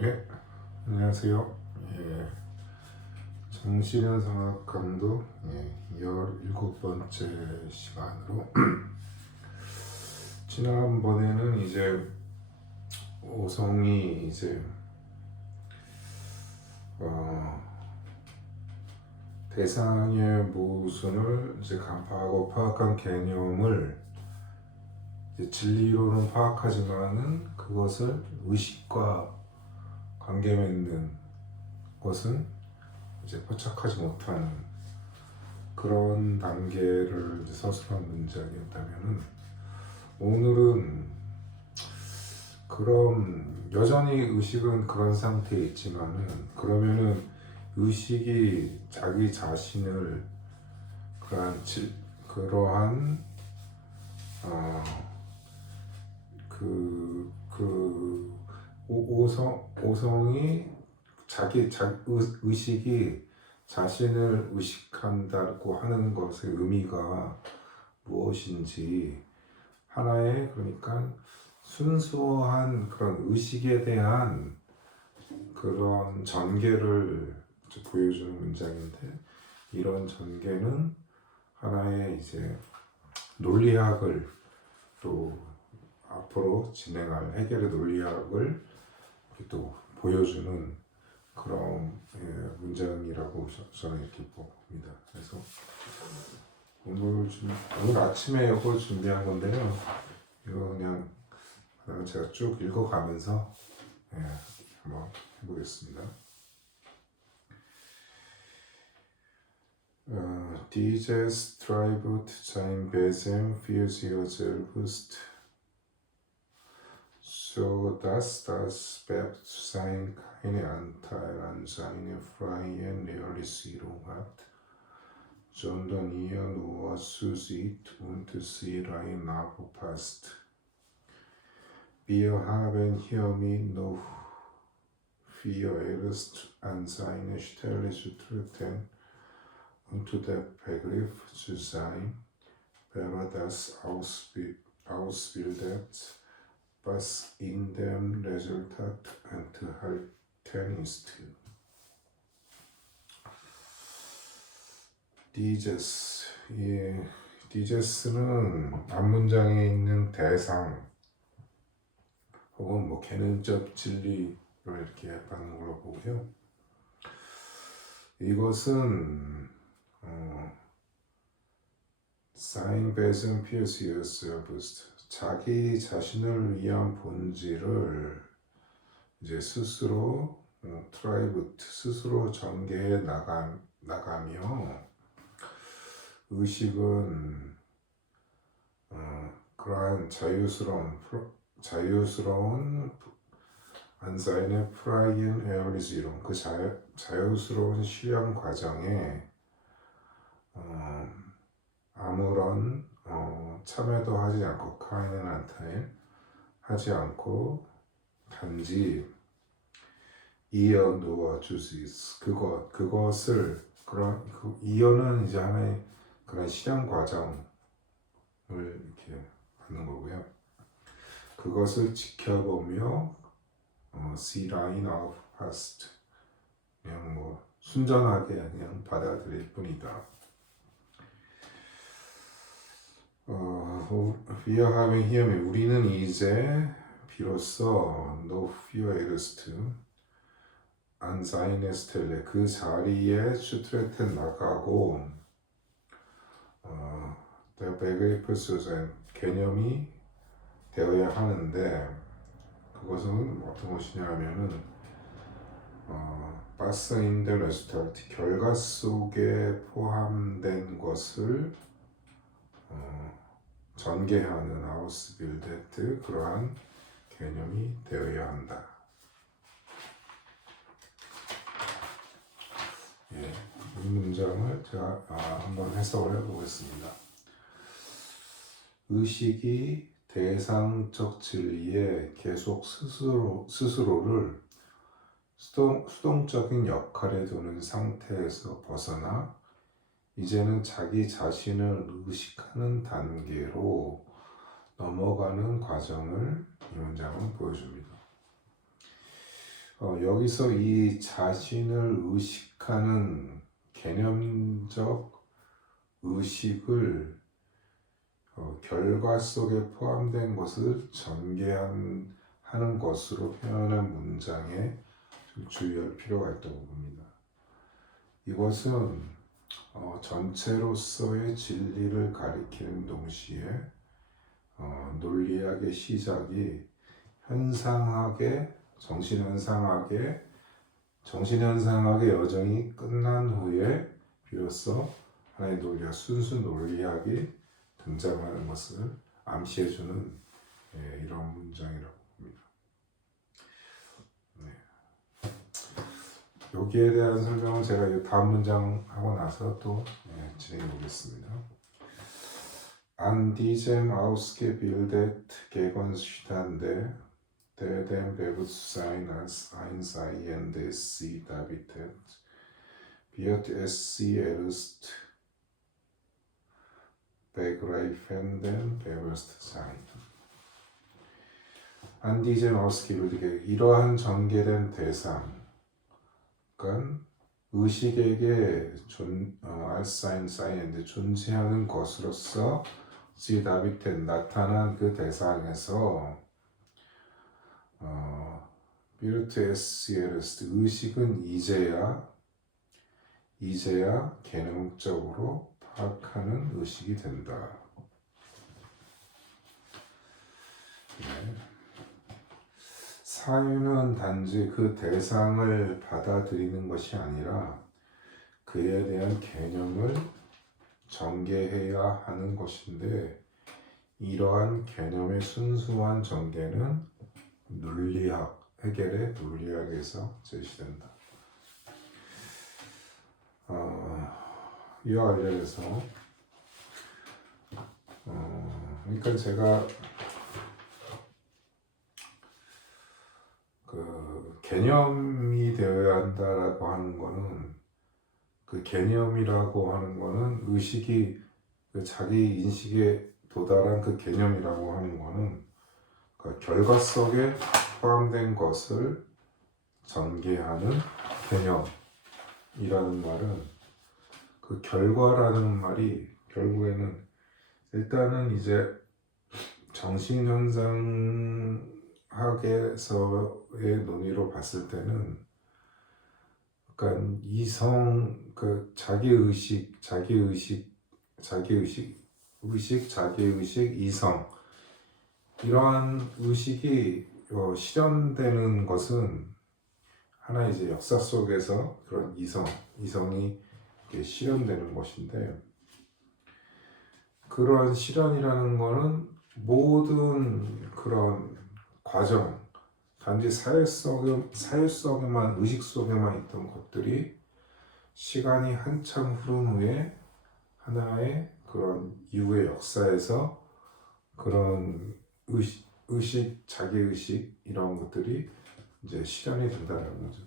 네, 안녕하세요. 예, 정신현 성악 감독 17번째 시간으로 지난번에는 이제 오성이 이제 어, 대상의 모순을 이제 간파하고 파악한 개념을 이제 진리로는 파악하지만은 그것을 의식과 관계 맺는 것은 이제 포착하지 못하는 그런 단계를 이제 서술한 문장이었다면은, 오늘은 그럼 여전히 의식은 그런 상태에 있지만은, 그러면은 의식이 자기 자신을 그러한 어, 오성이 의식이 자신을 의식한다고 하는 것의 의미가 무엇인지, 하나의, 그러니까 순수한 그런 의식에 대한 그런 전개를 보여주는 문장인데, 이런 전개는 하나의 이제 논리학을, 또 앞으로 진행할 해결의 논리학을 또 보여주는 그런 문장이라고 저는 이렇게 봅니다. 그래서 오늘 아침에 이걸 준비한 건데요. 이거 그냥 제가 쭉 읽어가면서 한번 해보겠습니다. Dieses treibt sein Wesen für sich selbst, so dass das Selbstsein keinen Anteil an seiner freien Realisierung hat, sondern ihr nur zusieht und sie rein nachpasst. Wir haben hiermit noch erst an seine Stelle zu treten und der Begriff zu sein, wer das ausbildet, was in dem Resultat enthalten ist. 디제스는 앞문장에 있는 대상 혹은 개념적 진리를 이렇게 받는 걸로 보고요. 이것은 Sein Wesen für sich selbst, 자기 자신을 위한 본질을 이제 스스로 트라이브트, 스스로 전개해 나가며, 의식은 그러한 자유스러운 안사인의 프라이엔 에어리즈론, 그 자유스러운 실현 과정에 아무런 참여도 하지 않고, 카이는 안타일 하지 않고, 단지 이어 누워 주시스, 그것을 이어는 이제 하나의 그런 실현 과정을 이렇게 받는 거고요. 그것을 지켜보며 see line of past, 그냥 순전하게 그냥 받아들일 뿐이다. Wir haben hier, 우리는 이제 비로소 no fear erst an seine Stelle, 그 자리에 슈트레텐 나가고, der Begriff zu sein, 개념이 되어야 하는데, 그것은 어떤 것이냐 하면은 Pass in the result, 결과 속에 포함된 것을 전개하는 아우스빌데트, 그러한 개념이 되어야 한다. 이 문장을 제가 한번 해석을 해보겠습니다. 의식이 대상적 진리에 계속 스스로를 수동적인 역할에 두는 상태에서 벗어나 이제는 자기 자신을 의식하는 단계로 넘어가는 과정을 이 문장은 보여줍니다. 여기서 이 자신을 의식하는 개념적 의식을 결과 속에 포함된 것을 전개하는 것으로 표현한 문장에 좀 주의할 필요가 있다고 봅니다. 이것은 전체로서의 진리를 가리키는 동시에 논리학의 시작이 정신현상학의 여정이 끝난 후에 비로소 하나의 논리학, 순수 논리학이 등장하는 것을 암시해주는 이런 문장이라고 봅니다. 여기에 대한 설명은 제가 다음 문장 하고 나서 또 진행해 보겠습니다. An diesem ausgebildet Gegenstände, der dem Bewusstsein als ein Seiendes sie darbietet, wird es sie erst begreifenden Bewusstsein. An diesem ausgebildet, 이러한 전개된 대상, 그러니까 의식에게 알사인사이엔데 존재하는 것으로서 지다비텐 나타난 그 대상에서 비르트에스에르스트 의식은 이제야 개념적으로 파악하는 의식이 된다. 사유는 단지 그 대상을 받아들이는 것이 아니라 그에 대한 개념을 전개해야 하는 것인데, 이러한 개념의 순수한 전개는 해겔의 논리학에서 제시된다. 이와 관련해서 그러니까 제가 개념이 되어야 한다라고 하는 거는, 그 개념이라고 하는 거는 의식이 자기 인식에 도달한 그 개념이라고 하는 거는 그 결과 속에 포함된 것을 전개하는 개념이라는 말은, 그 결과라는 말이 결국에는 일단은 이제 정신현상 학에서의 논의로 봤을 때는, 그러니까 자기의식, 이성, 이러한 의식이 실현되는 것은 하나의 이제 역사 속에서 그런 이성이 실현되는 것인데, 그런 실현이라는 거는 모든 그런 과정, 단지 사회 속에만, 의식 속에만 있던 것들이 시간이 한참 흐른 후에 하나의 그런 이후의 역사에서 그런 자기의식 이런 것들이 이제 실현이 된다는 거죠.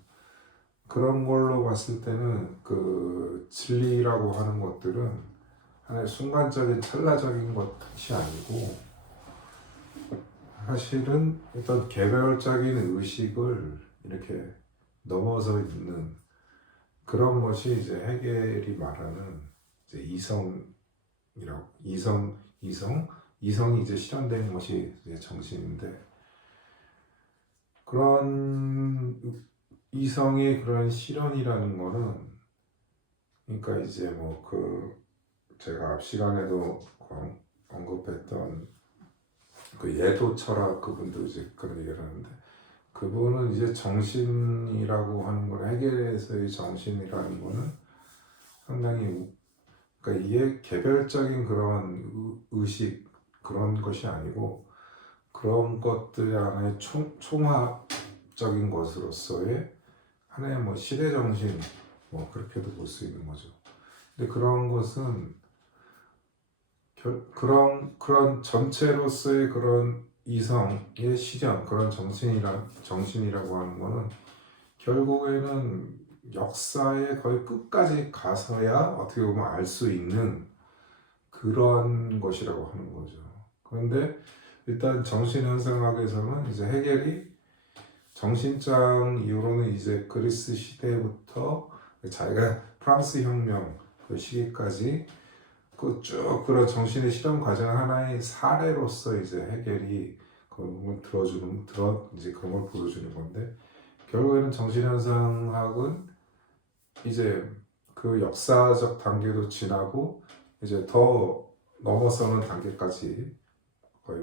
그런 걸로 봤을 때는 그 진리라고 하는 것들은 하나의 순간적인 찰나적인 것이 아니고, 사실은 어떤 개별적인 의식을 이렇게 넘어서 있는 그런 것이 이제 헤겔이 말하는 이제 이성이 이제 실현된 것이 이제 정신인데, 그런 이성의 그런 실현이라는 거는, 그러니까 이제 제가 앞 시간에도 언급했던 그 예도 철학, 그분도 이제 그런 얘기를 하는데, 그분은 이제 정신이라고 하는 걸, 헤겔에서의 정신이라는 거는 상당히, 그러니까 이게 개별적인 그런 의식 그런 것이 아니고, 그런 것들이 하나의 총합적인 것으로서의 하나의 시대 정신, 그렇게도 볼 수 있는 거죠. 근데 그런 것은 그런 전체로서의 그런 이성의 실현, 그런 정신이라고 하는 거는 결국에는 역사의 거의 끝까지 가서야 어떻게 보면 알 수 있는 그런 것이라고 하는 거죠. 그런데 일단 정신현상학에서는 이제 헤겔이 정신장 이후로는 이제 그리스 시대부터 자기가 프랑스 혁명 그 시기까지 그 쭉 그런 정신의 실험 과정 하나의 사례로서 이제 해결이 그걸 이제 그런 걸 보여주는 건데, 결국에는 정신현상학은 이제 그 역사적 단계도 지나고 이제 더 넘어서는 단계까지 거의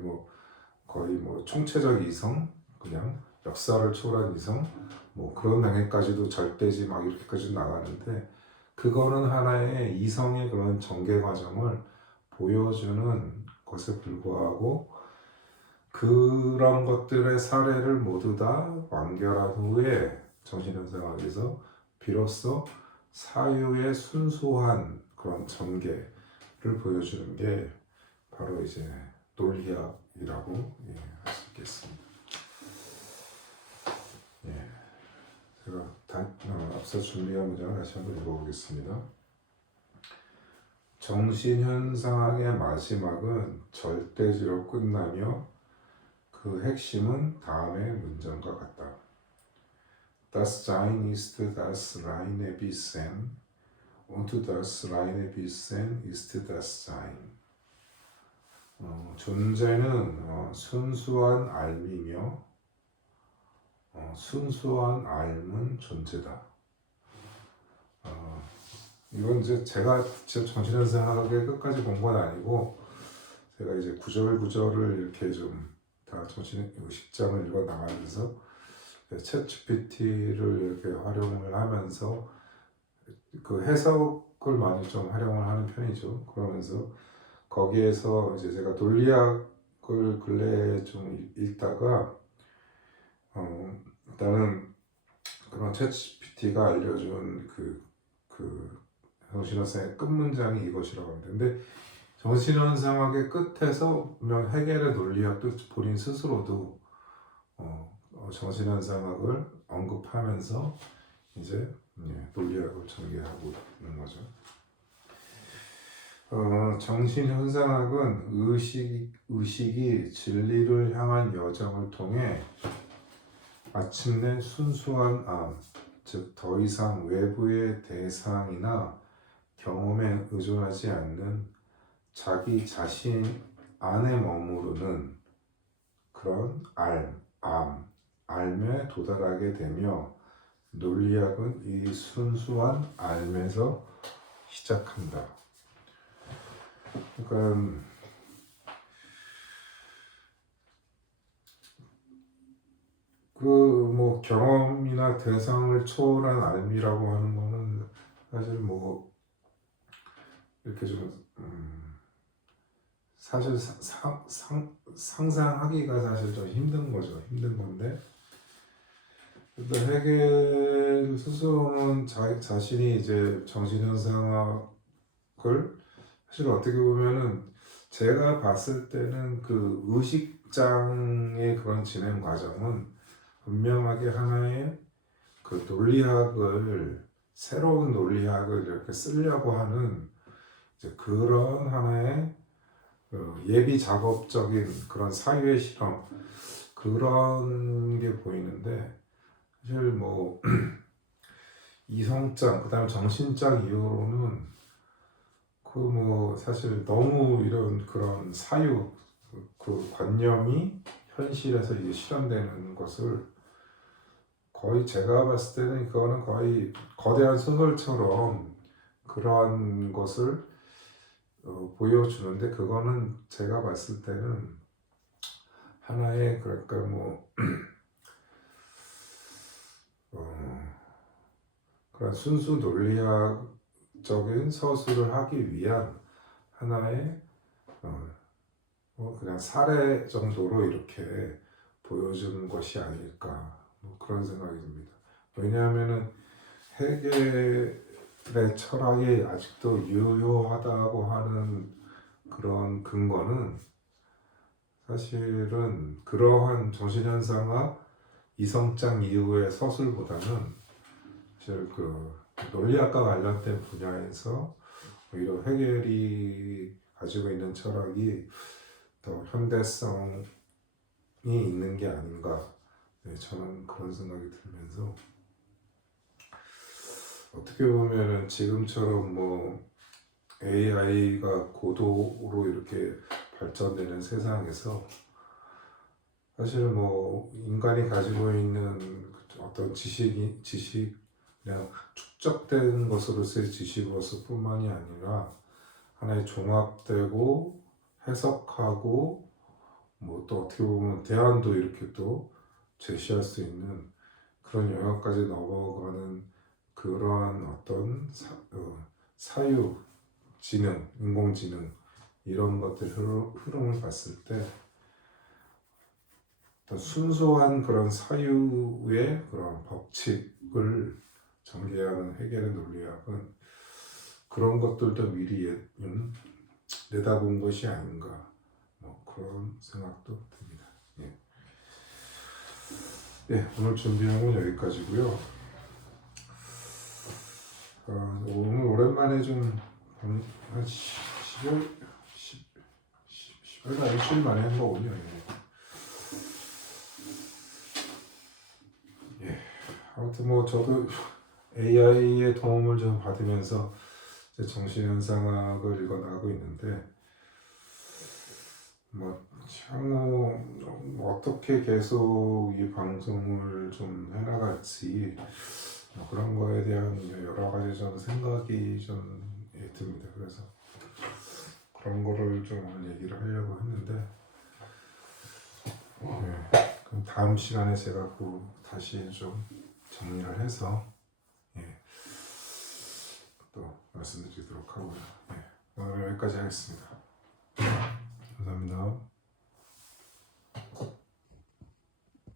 뭐 총체적 이성, 그냥 역사를 초월한 이성, 뭐 그런 단계까지도 절대지 막 이렇게까지 나가는데, 그거는 하나의 이성의 그런 전개 과정을 보여주는 것에 불과하고, 그런 것들의 사례를 모두 다 완결한 후에 정신현상학에서 비로소 사유의 순수한 그런 전개를 보여주는 게 바로 이제 논리학이라고 할 수 있겠습니다. 제가 앞서 준비한 문장을 다시 한번 읽어보겠습니다. 정신현상학의 마지막은 절대지로 끝나며 그 핵심은 다음의 문장과 같다. Das Sein ist das reine Wissen und das reine Wissen ist das Sein. 존재는 순수한 알미며 순수한 알은 존재다. 이건 이제 제가 정신현상학의 끝까지 본 건 아니고, 제가 이제 구절구절을 이렇게 좀 다 정신의식장을 읽어 나가면서 챗 GPT를 이렇게 활용을 하면서 그 해석을 많이 좀 활용을 하는 편이죠. 그러면서 거기에서 이제 제가 논리학을 근래에 좀 읽다가 일단은 그런 챗 GPT가 알려준 그 정신현상의 끝 문장이 이것이라고 합니다. 근데 정신현상학의 끝에서 분명 해겔의 논리학도 본인 스스로도 정신현상학을 언급하면서 이제 논리학을 전개하고 있는 거죠. 정신현상학은 의식이 진리를 향한 여정을 통해 마침내 순수한 암, 즉 더 이상 외부의 대상이나 경험에 의존하지 않는 자기 자신 안에 머무르는 그런 알에 도달하게 되며, 논리학은 이 순수한 알에서 시작한다. 그러니까 뭐 경험이나 대상을 초월한 알미라고 하는 거는 사실 뭐 이렇게 좀 사실 상상하기가 사실 좀 힘든 거죠. 힘든 건데, 일단 헤겔 스스로는 자신이 이제 정신현상학을 사실 어떻게 보면은 제가 봤을 때는 그 의식장의 그런 진행 과정은 분명하게 하나의 그 새로운 논리학을 이렇게 쓰려고 하는 이제 그런 하나의 예비 작업적인 그런 사유의 실험, 그런 게 보이는데, 사실 뭐 이성장, 그 다음에 정신장 이후로는 뭐 사실 너무 이런 그런 사유, 그 관념이 현실에서 이제 실현되는 것을 거의 제가 봤을 때는 그거는 거의 거대한 소설처럼 그런 것을 보여주는데, 그거는 제가 봤을 때는 하나의 그러니까 뭐 그런 순수 논리학적인 서술을 하기 위한 하나의 그냥 사례 정도로 이렇게 보여주는 것이 아닐까, 뭐 그런 생각이 듭니다. 왜냐하면은 헤겔의 철학이 아직도 유효하다고 하는 그런 근거는 사실은 그러한 정신현상학 이성장 이후의 서술보다는 사실 그 논리학과 관련된 분야에서 오히려 헤겔이 가지고 있는 철학이 더 현대성이 있는 게 아닌가, 네, 저는 그런 생각이 들면서 어떻게 보면은 지금처럼 뭐 AI가 고도로 이렇게 발전되는 세상에서 사실 뭐 인간이 가지고 있는 어떤 지식 그냥 축적된 것으로서의 지식으로서 뿐만이 아니라 하나의 종합되고 해석하고 뭐 또 어떻게 보면 대안도 이렇게 또 제시할 수 있는 그런 영역까지 넘어가는 그러한 어떤 사유, 지능, 인공지능 이런 것들 흐름을 봤을 때 어떤 순수한 그런 사유의 그런 법칙을 전개하는 해결의 논리학은 그런 것들도 미리 내다본 것이 아닌가 뭐 그런 생각도 듭니다. 예. 예, 오늘 준비한 건 여기까지고요. 오늘 오랜만에 좀 한 10일 일주일 만에 한 거군요. 예. 아무튼 뭐 저도 AI의 도움을 좀 받으면서 제 정신현상학을 읽어나가고 있는데 뭐 향후 어떻게 계속 이 방송을 좀 해나갈지 뭐 그런 거에 대한 여러 가지 좀 생각이 좀 듭니다. 그래서 그런 거를 좀 오늘 얘기를 하려고 했는데 그럼 다음 시간에 제가 다시 좀 정리를 해서 또 말씀드리도록 하고요. 오늘 여기까지 하겠습니다. 감사합니다.